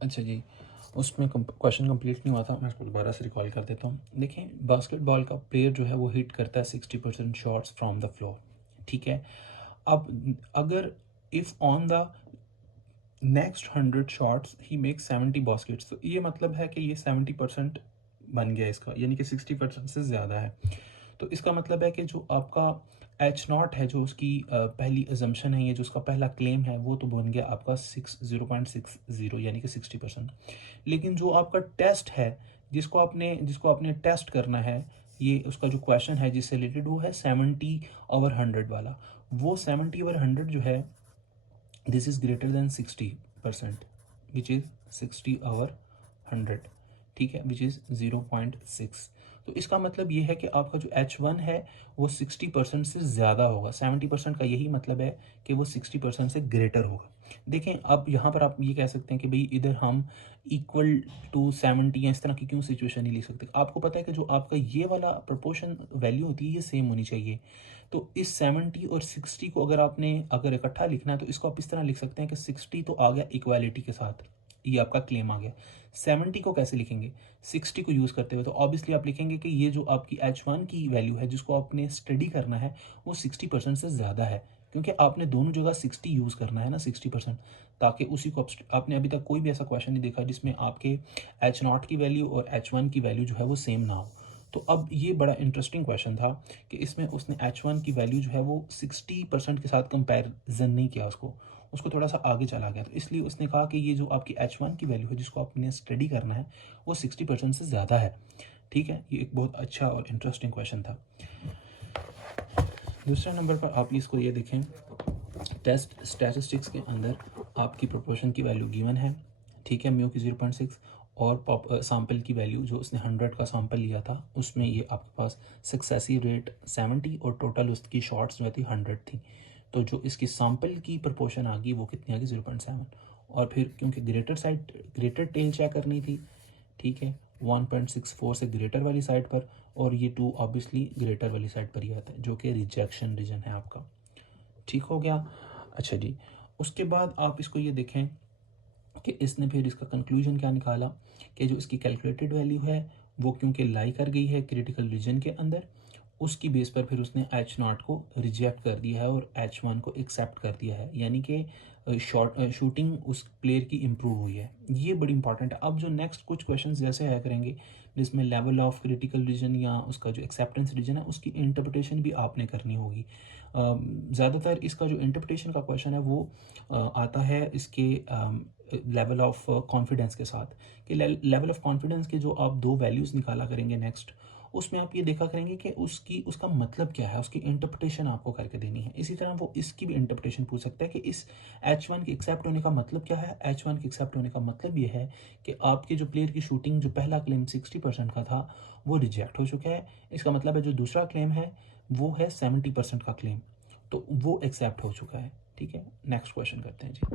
अच्छा जी, उसमें question complete नहीं हुआ था, मैं उसको दोबारा से रिकॉल कर देता हूँ। देखें, बास्केटबॉल का प्लेयर जो है वो हिट करता है 60% शॉट्स फ्रॉम द फ्लोर, ठीक है। अब अगर if on the next 100 shots he make 70 baskets, तो ये मतलब है कि ये 70% बन गया इसका, यानी कि 60% से ज़्यादा है। तो इसका मतलब है कि जो आपका एच नॉट है, जो उसकी पहली अजम्पशन है, ये जो उसका पहला क्लेम है, वो तो बन गया आपका 0.60 यानी कि 60%। लेकिन जो आपका टेस्ट है, जिसको आपने टेस्ट करना है, ये उसका जो क्वेश्चन है जिससे रिलेटेड, वो है 70/100 वाला। वो 70/100 जो है, this is greater than 60%, which is 60/100, ठीक है, विच इज 0.6। तो इसका मतलब ये है कि आपका जो H1 है वो 60% से ज़्यादा होगा। 70% का यही मतलब है कि वो 60% से ग्रेटर होगा। देखें, अब यहाँ पर आप ये कह सकते हैं कि भाई इधर हम इक्वल टू 70 या इस तरह की क्यों सिचुएशन नहीं लिख सकते। आपको पता है कि जो आपका ये वाला प्रोपोर्शन वैल्यू होती है ये सेम होनी चाहिए। तो इस 70 और 60 को अगर इकट्ठा लिखना है तो इसको आप इस तरह लिख सकते हैं कि 60 तो आ गया इक्वालिटी के साथ, ये आपका क्लेम आ गया। 70 को कैसे लिखेंगे? 60 को यूज़ करते हुए तो ऑब्वियसली आप लिखेंगे कि ये जो आपकी H1 की वैल्यू है जिसको आपने स्टडी करना है वो 60% से ज़्यादा है, क्योंकि आपने दोनों जगह 60 यूज़ करना है ना, 60%, ताकि उसी को आपने अभी तक कोई भी ऐसा क्वेश्चन नहीं देखा जिसमें आपके H0 की वैल्यू और H1 की वैल्यू जो है वो सेम ना हो। तो अब ये बड़ा इंटरेस्टिंग क्वेश्चन था कि इसमें उसने H1 की वैल्यू जो है वो 60% के साथ कंपैरिजन नहीं किया, उसको थोड़ा सा आगे चला गया। तो इसलिए उसने कहा कि ये जो आपकी H1 की वैल्यू है जिसको आपने स्टडी करना है वो 60% से ज़्यादा है, ठीक है। ये एक बहुत अच्छा और इंटरेस्टिंग क्वेश्चन था। दूसरे नंबर पर आप इसको ये देखें, टेस्ट स्टैटिस्टिक्स के अंदर आपकी प्रोपोर्शन की वैल्यू गिवन है, ठीक है, म्यू की 0.6, और सैम्पल की वैल्यू जो उसने 100 का सैम्पल लिया था उसमें ये आपके पास सक्सेसिव रेट 70 और टोटल उसकी शॉट्स जो थी 100 थी। तो जो इसकी सैम्पल की प्रोपोर्शन आ गई वो कितनी आ गई? 0.7। और फिर क्योंकि ग्रेटर टेल चेक करनी थी, ठीक है, 1.64 से ग्रेटर वाली साइड पर, और ये 2 ऑब्वियसली ग्रेटर वाली साइड पर ही आता है जो कि रिजेक्शन रीजन है आपका, ठीक हो गया। अच्छा जी, उसके बाद आप इसको ये देखें कि इसने फिर इसका कंक्लूजन क्या निकाला कि जो इसकी कैलकुलेटेड वैल्यू है वो क्योंकि लाई कर गई है क्रिटिकल रीजन के अंदर, उसकी बेस पर फिर उसने H0 को रिजेक्ट कर दिया है और H1 को एक्सेप्ट कर दिया है, यानी कि शूटिंग उस प्लेयर की इम्प्रूव हुई है। ये बड़ी इंपॉर्टेंट है। अब जो नेक्स्ट कुछ क्वेश्चन जैसे आया करेंगे जिसमें लेवल ऑफ क्रिटिकल रीजन या उसका जो एक्सेप्टेंस रीजन है उसकी इंटरप्रिटेशन भी आपने करनी होगी। ज़्यादातर इसका जो इंटरप्रिटेशन का क्वेश्चन है वो आता है इसके लेवल ऑफ कॉन्फिडेंस के साथ, कि लेवल ऑफ कॉन्फिडेंस के जो आप दो वैल्यूज़ निकाला करेंगे नेक्स्ट, उसमें आप ये देखा करेंगे कि उसका मतलब क्या है, उसकी इंटरप्रिटेशन आपको करके देनी है। इसी तरह वो इसकी भी इंटरप्रिटेशन पूछ सकता है कि इस H1 के एक्सेप्ट होने का मतलब क्या है। H1 के एक्सेप्ट होने का मतलब ये है कि आपके जो प्लेयर की शूटिंग जो पहला क्लेम 60% का था वो रिजेक्ट हो चुका है। इसका मतलब है जो दूसरा क्लेम है वो है 70% का क्लेम, तो वो एक्सेप्ट हो चुका है, ठीक है। नेक्स्ट क्वेश्चन करते हैं जी।